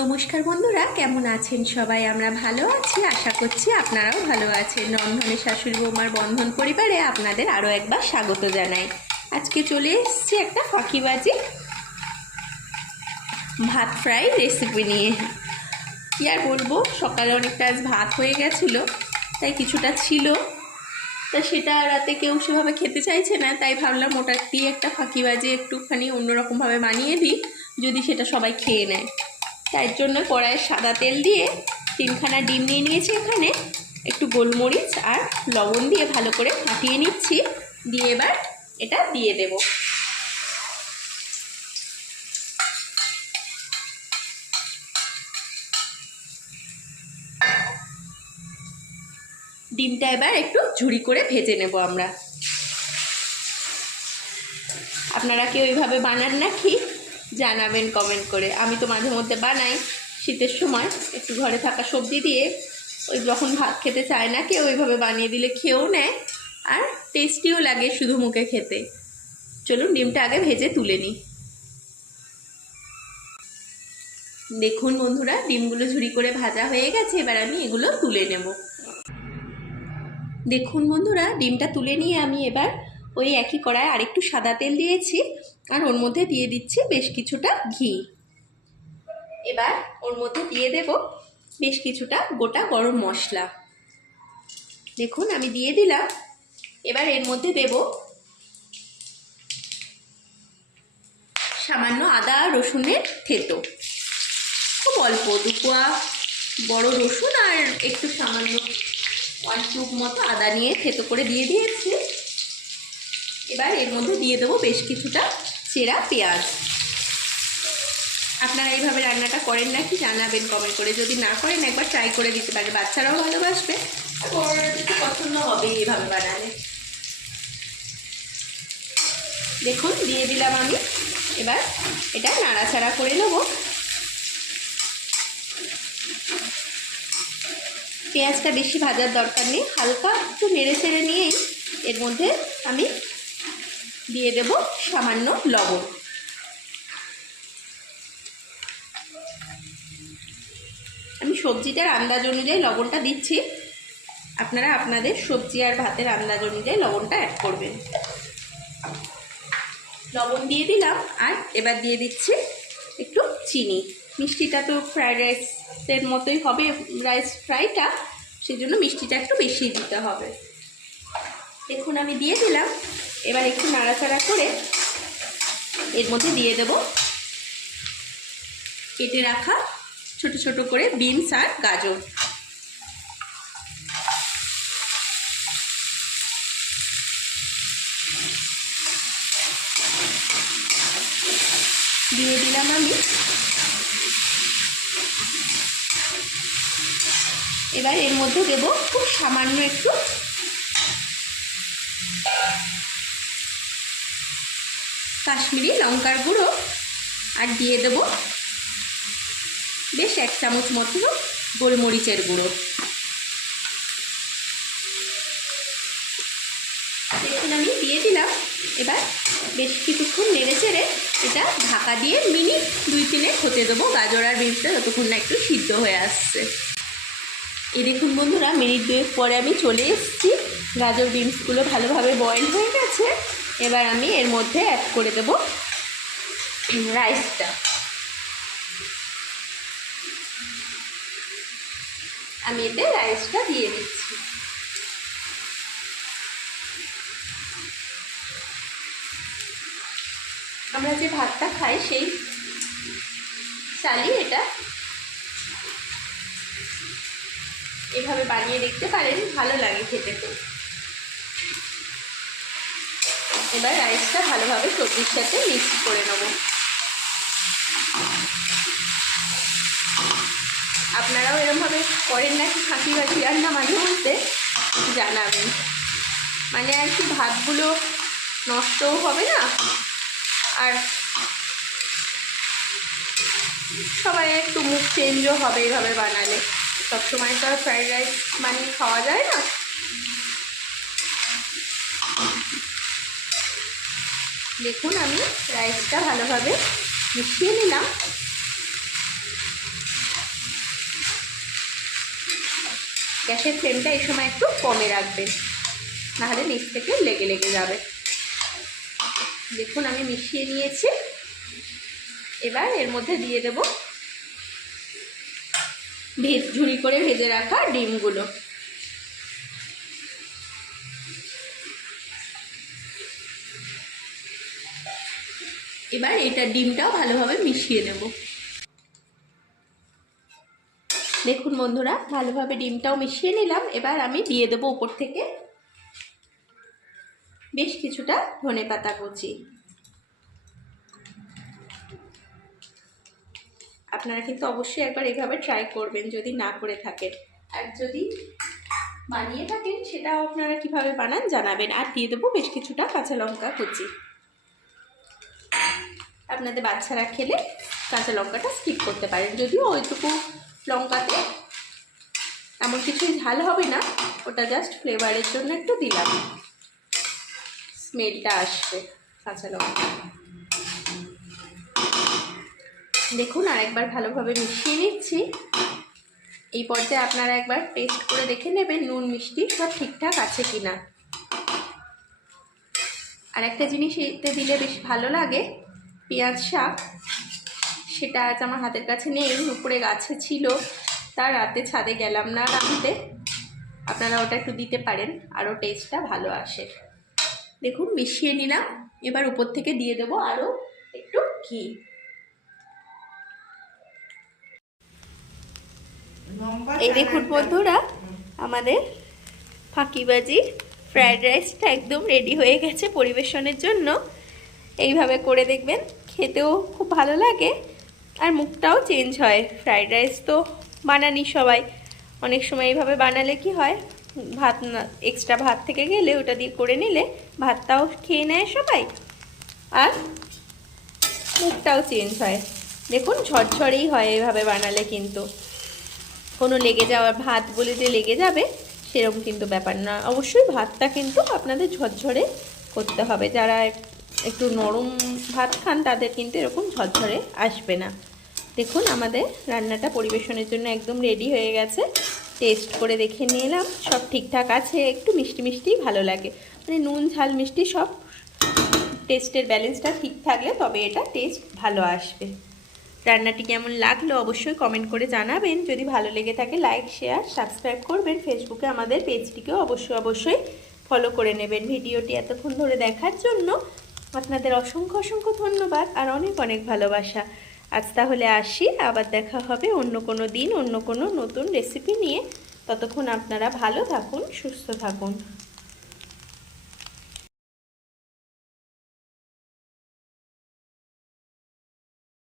নমস্কার বন্ধুরা, কেমন আছেন সবাই? আমরা ভালো আছি, আশা করছি আপনারাও ভালো আছেন। রন্ধনের শাশুড়ি বৌমার বন্ধন পরিবারে আপনাদের আরও একবার স্বাগত জানাই। আজকে চলে এসেছি একটা ফাঁকিবাজি ভাত ফ্রাই রেসিপি নিয়ে। কী আর বলবো, সকালে অনেকটা আজ ভাত হয়ে গেছিলো, তাই কিছুটা ছিল, তা সেটা রাতে কেউ সেভাবে খেতে চাইছে না, তাই ভাবলাম ওটা দিয়ে একটা ফাঁকিবাজি একটুখানি অন্যরকমভাবে বানিয়ে দিই, যদি সেটা সবাই খেয়ে নেয়। তাই জন্য কড়াইয়ে সাদা তেল দিয়ে 3খানা ডিম নিয়ে নিয়েছি, এখানে একটু গোলমরিচ আর লবণ দিয়ে ভালো করে ফাটিয়ে নিচ্ছি। দিয়ে এবার এটা দিয়ে দেব। ডিমটা এবার একটু ঝুরি করে ভেজে নেব আমরা। আপনারা কি ওইভাবে বানান নাকি জানাবেন কমেন্ট করে। আমি তো মাঝে মধ্যে বানাই শীতের সময়, একটু ঘরে থাকা সবজি দিয়ে। ওই যখন ভাত খেতে চায় না কেউ, ওইভাবে বানিয়ে দিলে খেয়েও নেয় আর টেস্টিও লাগে শুধু মুখে খেতে। চলুন ডিমটা আগে ভেজে তুলে নিই। দেখুন বন্ধুরা, ডিমগুলো ঝুরি করে ভাজা হয়ে গেছে, এবার আমি এগুলো তুলে নেব। দেখুন বন্ধুরা, ডিমটা তুলে নিয়ে আমি এবার ওই একই কড়ায় আরেকটু সাদা তেল দিয়েছি, আর ওর মধ্যে দিয়ে দিচ্ছি বেশ কিছুটা ঘি। এবার ওর মধ্যে দিয়ে দেব বেশ কিছুটা গোটা গরম মশলা। দেখুন আমি দিয়ে দিলাম। এবার এর মধ্যে দেব সামান্য আদা রসুনের থেঁতো, খুব অল্প, 2 কোয়া বড় রসুন আর একটু সামান্য 1 কিউব মতো আদা নিয়ে থেঁতো করে দিয়ে দিয়েছি। এবার এর মধ্যে দিয়ে দেবো বেশ কিছুটা চেরা পেঁয়াজ। আপনারা এইভাবে রান্নাটা করেন নাকি জানাবেন কমেন্ট করে। যদি না করেন একবার ট্রাই করে দিতে পারে, বাচ্চারাও ভালোবাসবে আর বড়রা একটু পছন্দ হবে এইভাবে বানালে। দেখুন দিয়ে দিলাম আমি। এবার এটা নাড়াচাড়া করে নেব। পেঁয়াজটা বেশি ভাজার দরকার নেই, হালকা একটু নেড়ে চেড়ে নিয়েই এর মধ্যে আমি দিয়ে দেব সামান্য লবণ। আমি সবজিটার আন্দাজ অনুযায়ী লবণটা দিচ্ছি, আপনারা আপনাদের সবজি আর ভাতের আন্দাজ অনুযায়ী লবণটা অ্যাড করবেন। লবণ দিয়ে দিলাম, আর এবার দিয়ে দিচ্ছি একটু চিনি। মিষ্টিটা তো ফ্রাইড রাইসের মতোই হবে, রাইস ফ্রাইটা, সেজন্য মিষ্টিটা একটু বেশি দিতে হবে। দেখুন আমি দিয়ে দিলাম। এবার একটু নাড়াচাড়া করে এর মধ্যে দিয়ে দেব কেটে রাখা ছোট ছোট করে বিনস আর গাজর। দিয়ে দিলাম আমি। এবার এর মধ্যে দেব খুব সামান্য একটু কাশ্মীরি লঙ্কার গুঁড়ো, আর দিয়ে দেব বেশ 1 চামচ মতো গোলমরিচের গুঁড়ো। দেখুন আমি দিয়ে দিলাম। এবার বেশ কিছুক্ষণ নেড়ে চেড়ে এটা ঢাকা দিয়ে মিনিট 2-3 হতে দেবো, গাজর আর বিনসটা যতক্ষণ না একটু সিদ্ধ হয়ে আসছে। এই দেখুন বন্ধুরা, মিনিট 2 পরে আমি চলে এসেছি। গাজর বিনসগুলো ভালোভাবে বয়েল হয়ে গেছে। এবার আমি এর মধ্যে অ্যাড করে দেব রাইসটা। আমি এতে রাইসটা দিয়ে দিচ্ছি। আমরা যে ভাতটা খাই সেই চালই এটা, এভাবে বানিয়ে দেখতে পারেন, ভালো লাগে খেতে খুব। এবার রাইসটা ভালোভাবে সবজির সাথে মিক্স করে নেব। আপনারাও এরমভাবে করেন নাকি ফাঁকিবাজি রান্না মাঝে মধ্যে জানাবেন, মানে আর কি ভাতগুলো নষ্টও হবে না, আর সবাই একটু মুখ চেঞ্জও হবে এইভাবে বানালে। সবসময় তো আর ফ্রাইড রাইস বানিয়ে খাওয়া যায় না। দেখুন আমি রাইসটা ভালোভাবে মিশিয়ে নিলাম। গ্যাসের ফ্লেমটা এই সময় একটু কমে রাখবেন, নাহলে নিচ থেকে লেগে লেগে যাবে। দেখুন আমি মিশিয়ে নিয়েছি। এবার এর মধ্যে দিয়ে দেব ঝুড়ি করে ভেজে রাখা ডিমগুলো। এবার এটা ডিমটাও ভালোভাবে মিশিয়ে নেব। দেখুন বন্ধুরা, ভালোভাবে ডিমটাও মিশিয়ে নিলাম। এবার আমি দিয়ে দেবো উপর থেকে বেশ কিছুটা ধনেপাতা কুচি। আপনারা কিন্তু অবশ্যই একবার এভাবে ট্রাই করবেন যদি না করে থাকেন, আর যদি বানিয়ে থাকেন সেটাও আপনারা কিভাবে বানান জানাবেন। আর দিয়ে দেবো বেশ কিছুটা কাঁচা লঙ্কা কুচি। আপনাদের বাচ্চারা খেলে কাঁচা লঙ্কাটা স্কিপ করতে পারেন, যদিও ওইটুকু লঙ্কাতে এমন কিছুই ঝাল হবে না, ওটা জাস্ট ফ্লেভারের জন্য একটু দিলাম, স্মেলটা আসবে কাঁচা লঙ্কা। দেখুন আর একবার ভালোভাবে মিশিয়ে নিচ্ছি। এই পর্যায়ে আপনারা একবার টেস্ট করে দেখে নেবেন নুন মিষ্টি সব ঠিকঠাক আছে কিনা। আর একটা জিনিস এতে দিলে বেশ ভালো লাগে, পেঁয়াজ শাক, সেটা আজ আমার হাতের কাছে নেই, উপরে গাছে ছিল, তার রাতে ছাদে গেলাম না আনতে। আপনারা ওটা একটু দিতে পারেন, আরও টেস্টটা ভালো আসে। দেখুন মিশিয়ে নিলাম। এবার উপর থেকে দিয়ে দেবো আরও একটু ঘি। এই দেখুন বন্ধুরা, আমাদের ফাঁকিবাজি ফ্রায়েড রাইসটা একদম রেডি হয়ে গেছে পরিবেশনের জন্য। এইভাবে করে দেখবেন, খেতেও খুব ভালো লাগে আর মুখটাও চেঞ্জ হয়। ফ্রায়েড রাইস তো বানানি সবাই, অনেক সময় এইভাবে বানালে কি হয়, ভাত না এক্সট্রা ভাত থেকে গেলে ওটা দিয়ে করে নিলে ভাতটাও খেয়ে নেয় সবাই, আর মুখটাও চেঞ্জ হয়। দেখুন ঝরঝরেই হয় এইভাবে বানালে, কিন্তু কোনো লেগে যাওয়ার, ভাত বলে যে লেগে যাবে সেরকম কিন্তু ব্যাপার না। অবশ্যই ভাতটা কিন্তু আপনাদের ঝরঝরে করতে হবে। যারা একটু নরম ভাত খান তাদের কিন্তু এরকম ঝরঝরে আসবে না। দেখুন আমাদের রান্নাটা পরিবেশনের জন্য একদম রেডি হয়ে গেছে। টেস্ট করে দেখে নিলাম, সব ঠিকঠাক আছে। একটু মিষ্টি মিষ্টিই ভালো লাগে, মানে নুন ঝাল মিষ্টি সব টেস্টের ব্যালেন্সটা ঠিক থাকলে তবে এটা টেস্ট ভালো আসবে। রান্নাটি কেমন লাগলো অবশ্যই কমেন্ট করে জানাবেন। যদি ভালো লেগে থাকে লাইক শেয়ার সাবস্ক্রাইব করবেন। ফেসবুকে আমাদের পেজটিকেও অবশ্যই ফলো করে নেবেন। ভিডিওটি এতক্ষণ ধরে দেখার জন্য আপনাদের অসংখ্য অসংখ্য ধন্যবাদ আর অনেক অনেক ভালোবাসা। আজ তাহলে আসি, আবার দেখা হবে অন্য কোনো দিন অন্য কোনো নতুন রেসিপি নিয়ে। ততক্ষণ আপনারা ভালো থাকুন, সুস্থ থাকুন।